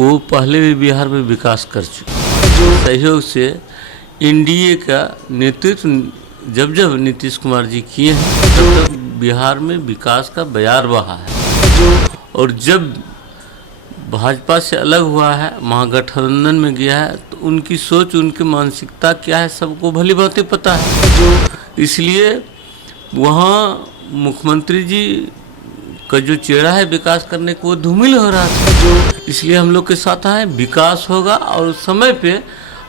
वो पहले भी बिहार में विकास कर चुके हैं। जो सहयोग से एनडीए का नेतृत्व जब जब नीतीश कुमार जी किए हैं तब तब बिहार में विकास का बयार बहा है। और जब भाजपा से अलग हुआ है, महागठबंधन में गया है, तो उनकी सोच, उनकी मानसिकता क्या है सबको भली भांति पता है। इसलिए वहाँ मुख्यमंत्री जी का जो चेहरा है विकास करने को वो धूमिल हो रहा था। इसलिए हम लोग के साथ आए, विकास होगा और समय पे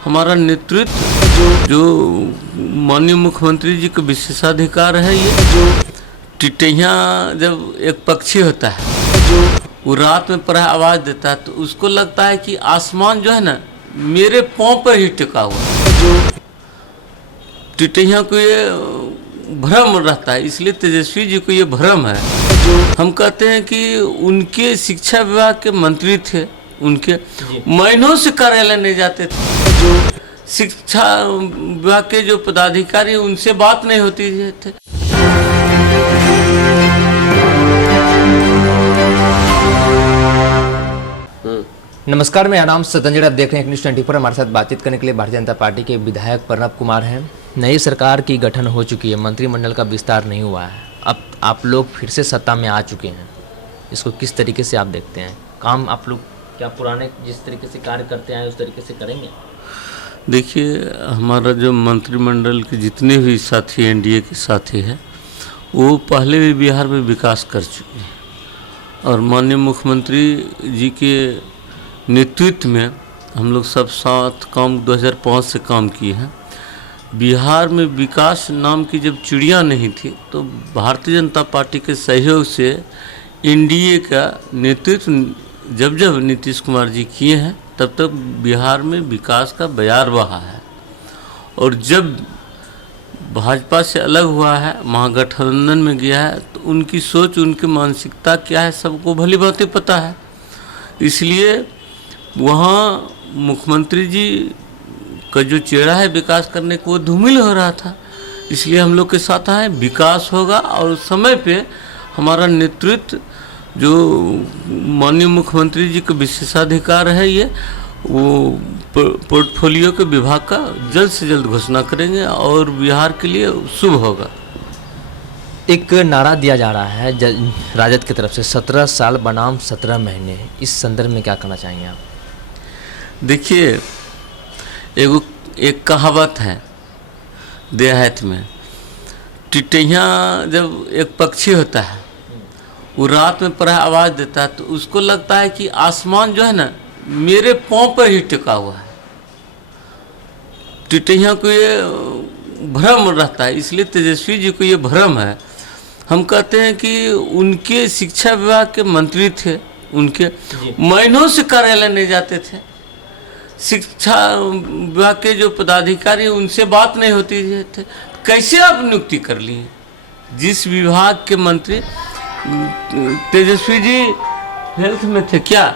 हमारा नेतृत्व जो माननीय मुख्यमंत्री जी का विशेषाधिकार है। ये जो टिटैया जब एक पक्षी होता है जो वो रात में प्रायः आवाज़ देता है तो उसको लगता है कि आसमान जो है ना मेरे पाँव पर ही टिका हुआ है। जो टिटैया को ये भ्रम रहता है, इसलिए तेजस्वी जी को ये भ्रम है। जो हम कहते हैं कि उनके शिक्षा विभाग के मंत्री थे, उनके महीनों से कार्यालय नहीं जाते थे। जो शिक्षा विभाग के जो पदाधिकारी उनसे बात नहीं होती थे। नमस्कार, मेरा नाम सतंजड़, आप देख रहे हैं न्यूज़ 24 पर। हमारे साथ बातचीत करने के लिए भारतीय जनता पार्टी के विधायक प्रणब कुमार हैं। नई सरकार की गठन हो चुकी है, मंत्रिमंडल का विस्तार नहीं हुआ है, अब आप लोग फिर से सत्ता में आ चुके हैं, इसको किस तरीके से आप देखते हैं? काम आप लोग क्या पुराने जिस तरीके से कार्य करते हैं उस तरीके से करेंगे? देखिए, हमारा जो मंत्रिमंडल के जितने भी साथी एनडीए के साथी हैं वो पहले भी बिहार में विकास कर चुके हैं और माननीय मुख्यमंत्री जी के नेतृत्व में हम लोग सब साथ काम 2005 से काम किए हैं। बिहार में विकास नाम की जब चिड़िया नहीं थी तो भारतीय जनता पार्टी के सहयोग से एनडीए का नेतृत्व जब जब नीतीश कुमार जी किए हैं तब तक बिहार में विकास का बयार बहा है। और जब भाजपा से अलग हुआ है, महागठबंधन में गया है, तो उनकी सोच, उनकी मानसिकता क्या है सबको भली भांति पता है। इसलिए वहाँ मुख्यमंत्री जी का जो चेहरा है विकास करने को वो धूमिल हो रहा था। इसलिए हम लोग के साथ आए, विकास होगा और समय पे हमारा नेतृत्व जो माननीय मुख्यमंत्री जी का विशेषाधिकार है, ये वो पोर्टफोलियो के विभाग का जल्द से जल्द घोषणा करेंगे और बिहार के लिए शुभ होगा। एक नारा दिया जा रहा है राजद की तरफ से, 17 साल बनाम 17 महीने, इस संदर्भ में क्या कहना चाहेंगे आप? देखिए, एक कहावत है देहात में, टिटैया जब एक पक्षी होता है वो रात में प्रायः आवाज़ देता है तो उसको लगता है कि आसमान जो है ना मेरे पाँव पर ही टिका हुआ है। टिटैया को ये भ्रम रहता है, इसलिए तेजस्वी जी को ये भ्रम है। हम कहते हैं कि उनके शिक्षा विभाग के मंत्री थे, उनके महीनों से कार्यालय नहीं जाते थे। शिक्षा विभाग के जो पदाधिकारी उनसे बात नहीं होती थे। कैसे आप नियुक्ति कर लिए? जिस विभाग के मंत्री तेजस्वी जी हेल्थ में थे, क्या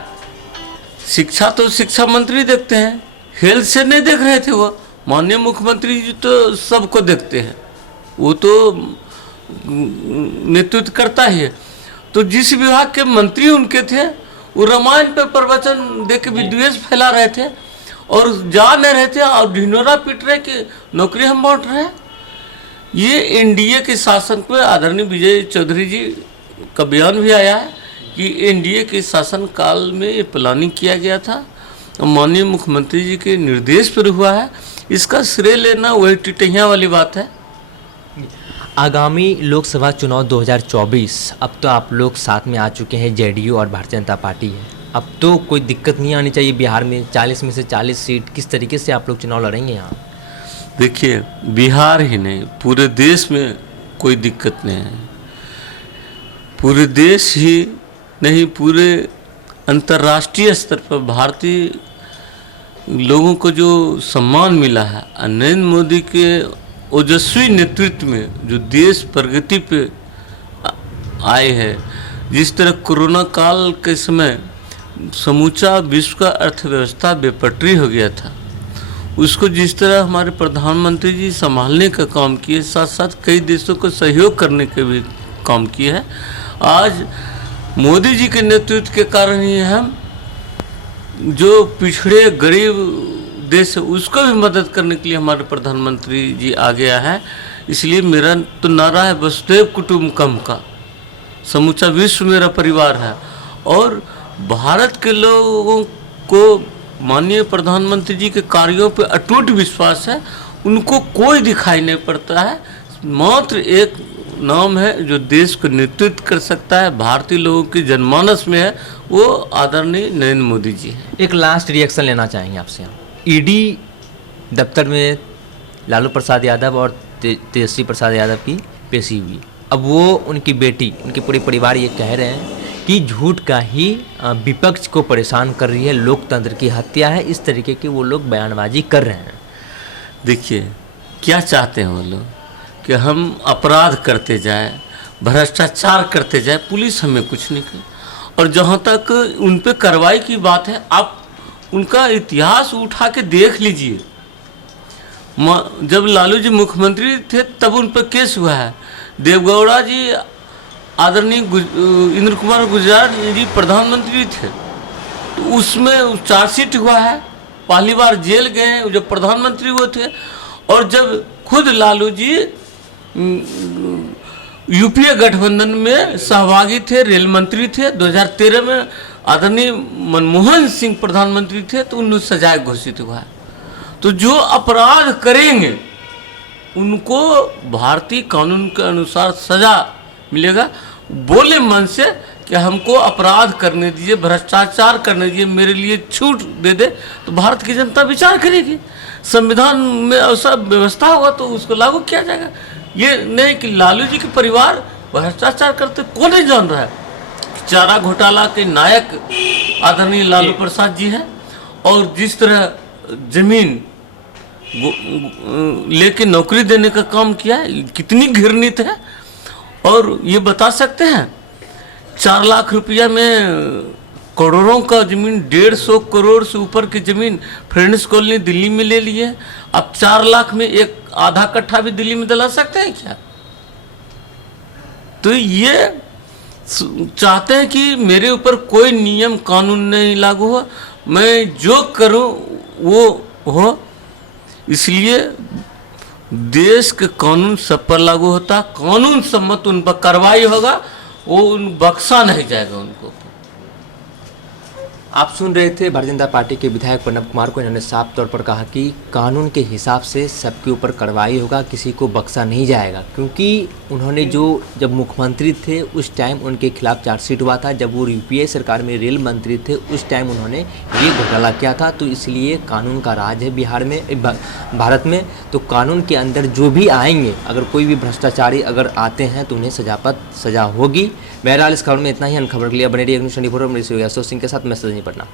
शिक्षा तो शिक्षा मंत्री देखते हैं, हेल्थ से नहीं देख रहे थे। वो माननीय मुख्यमंत्री जी तो सबको देखते हैं, वो तो नेतृत्व करता ही है। तो जिस विभाग के मंत्री उनके थे वो रामायण पे प्रवचन दे के विद्वेष फैला रहे थे और जा नहीं रहे थे और ढिंढोरा पीट रहे कि नौकरी हम बांट रहे हैं। ये एनडीए के शासन पे आदरणीय विजय चौधरी जी का बयान भी आया है कि एनडीए के शासन काल में ये प्लानिंग किया गया था और माननीय मुख्यमंत्री जी के निर्देश पर हुआ है। इसका श्रेय लेना वही टिटैया वाली बात है। आगामी लोकसभा चुनाव 2024, अब तो आप लोग साथ में आ चुके हैं, जेडीयू और भारतीय जनता पार्टी है, अब तो कोई दिक्कत नहीं आनी चाहिए बिहार में। 40 में से 40 सीट, किस तरीके से आप लोग चुनाव लड़ेंगे यहाँ? देखिए, बिहार ही नहीं पूरे देश में कोई दिक्कत नहीं है। पूरे देश ही नहीं, पूरे अंतर्राष्ट्रीय स्तर पर भारतीय लोगों को जो सम्मान मिला है नरेंद्र मोदी के ओजस्वी नेतृत्व में, जो देश प्रगति पे आए हैं, जिस तरह कोरोना काल के समय समूचा विश्व का अर्थव्यवस्था बेपटरी हो गया था, उसको जिस तरह हमारे प्रधानमंत्री जी संभालने का काम किए, साथ साथ कई देशों को सहयोग करने के भी काम किए हैं। आज मोदी जी के नेतृत्व के कारण ही हम जो पिछड़े गरीब देश है उसको भी मदद करने के लिए हमारे प्रधानमंत्री जी आगे आए हैं। इसलिए मेरा तो नारा है वसुधैव कुटुंबकम का, समूचा विश्व मेरा परिवार है। और भारत के लोगों को माननीय प्रधानमंत्री जी के कार्यों पे अटूट विश्वास है, उनको कोई दिखाई नहीं पड़ता है। मात्र एक नाम है जो देश को नेतृत्व कर सकता है, भारतीय लोगों की जनमानस में है, वो आदरणीय नरेंद्र मोदी जी हैं। एक लास्ट रिएक्शन लेना चाहेंगे आपसे हम। ईडी दफ्तर में लालू प्रसाद यादव और तेजस्वी प्रसाद यादव की पेशी हुई। अब वो उनकी बेटी, उनके पूरे परिवार ये कह रहे हैं कि झूठ का ही विपक्ष को परेशान कर रही है, लोकतंत्र की हत्या है, इस तरीके की वो लोग बयानबाजी कर रहे हैं। देखिए क्या चाहते हैं वो लोग कि हम अपराध करते जाएं, भ्रष्टाचार करते जाएं, पुलिस हमें कुछ नहीं करे। और जहाँ तक उन पे कार्रवाई की बात है, आप उनका इतिहास उठा के देख लीजिए। जब लालू जी मुख्यमंत्री थे तब उन पर केस हुआ है। देवगौड़ा जी आदरणीय इंद्र कुमार गुजराल जी प्रधानमंत्री थे तो उसमें चार्जशीट हुआ है, पहली बार जेल गए हैं जब प्रधानमंत्री हुए थे। और जब खुद लालू जी यूपीए गठबंधन में सहभागी थे, रेल मंत्री थे, 2013 में आदरणीय मनमोहन सिंह प्रधानमंत्री थे तो उन्हें सजा घोषित हुआ है। तो जो अपराध करेंगे उनको भारतीय कानून के अनुसार सजा मिलेगा। बोले मन से कि हमको अपराध करने दीजिए, भ्रष्टाचार करने दीजिए, मेरे लिए छूट दे दे, तो भारत की जनता विचार करेगी, संविधान में ऐसा व्यवस्था होगा तो उसको लागू किया जाएगा। ये नहीं कि लालू जी के परिवार भ्रष्टाचार करते, कौन नहीं जान रहा है। चारा घोटाला के नायक आदरणीय लालू प्रसाद जी हैं और जिस तरह जमीन लेके नौकरी देने का काम किया है, कितनी घृणित है। और ये बता सकते हैं 4 लाख रुपया में करोड़ों का जमीन, 150 करोड़ से ऊपर की जमीन फ्रेंड्स कॉलोनी दिल्ली में ले लिए। अब 4 लाख में एक आधा कट्ठा भी दिल्ली में दिला सकते हैं क्या? तो ये चाहते हैं कि मेरे ऊपर कोई नियम कानून नहीं लागू हो, मैं जो करूं वो हो। इसलिए देश के कानून सब पर लागू होता, कानून सम्मत उन पर कार्रवाई होगा, वो उन बख्शा नहीं जाएगा उनको। आप सुन रहे थे भारतीय जनता पार्टी के विधायक प्रणब कुमार को। इन्होंने साफ तौर पर कहा कि कानून के हिसाब से सबके ऊपर कार्रवाई होगा, किसी को बख्शा नहीं जाएगा। क्योंकि उन्होंने जब मुख्यमंत्री थे उस टाइम उनके खिलाफ चार्जशीट हुआ था, जब वो यूपीए सरकार में रेल मंत्री थे उस टाइम उन्होंने ये घोटाला किया था। तो इसलिए कानून का राज है बिहार में, भारत में। तो कानून के अंदर जो भी आएंगे, अगर कोई भी भ्रष्टाचारी अगर आते हैं तो उन्हें सजा होगी। बहरहाल इस खबर में इतना ही। अन्य खबर के लिए बने रहिए न्यूज़ 24 सिंह के साथ। मैं सजनी पटना।